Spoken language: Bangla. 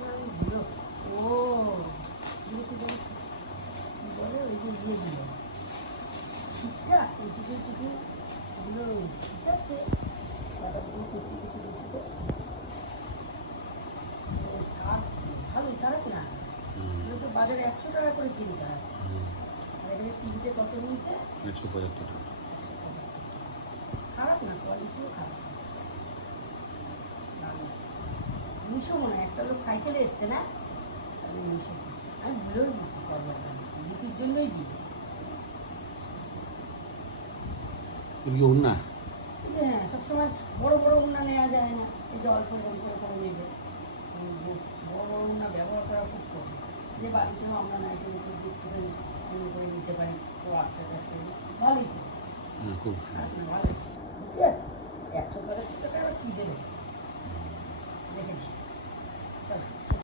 সবসময় ধুলো ও ধুলো কি বলে ওই যে ইয়ে দিল ঠিকঠাক এইটুকু এইটুকু এগুলো ঠিক আছে বাদামগুলো কুচি কুচি দিতে স্বাদ ভালোই খারাপ না এগুলো তো বাজারে 100 টাকা করে কিনতে হয় আর এখানে টিভিতে কত নিয়েছে 175 টাকা খারাপ না কোয়ালিটিও খারাপ ভালো 200 মনে হয় একটা লোক সাইকেলে এসছে না আমি 200 আমি ভুলেও দিচ্ছি করবার দিচ্ছি লিপির জন্যই দিয়েছি উন্না হ্যাঁ সবসময় বড় বড় উন্না নেওয়া যায় না এই যে অল্প অল্প করে নেবে বড় বড় উন্না ব্যবহার করা খুব কঠিন যে বাড়িতেও আমরা নাইটের উপর দিক করে করে নিতে পারি তো আস্তে আস্তে ভালোই তো খুব ভালোই ঠিক আছে 100 টাকা আর কী দেবে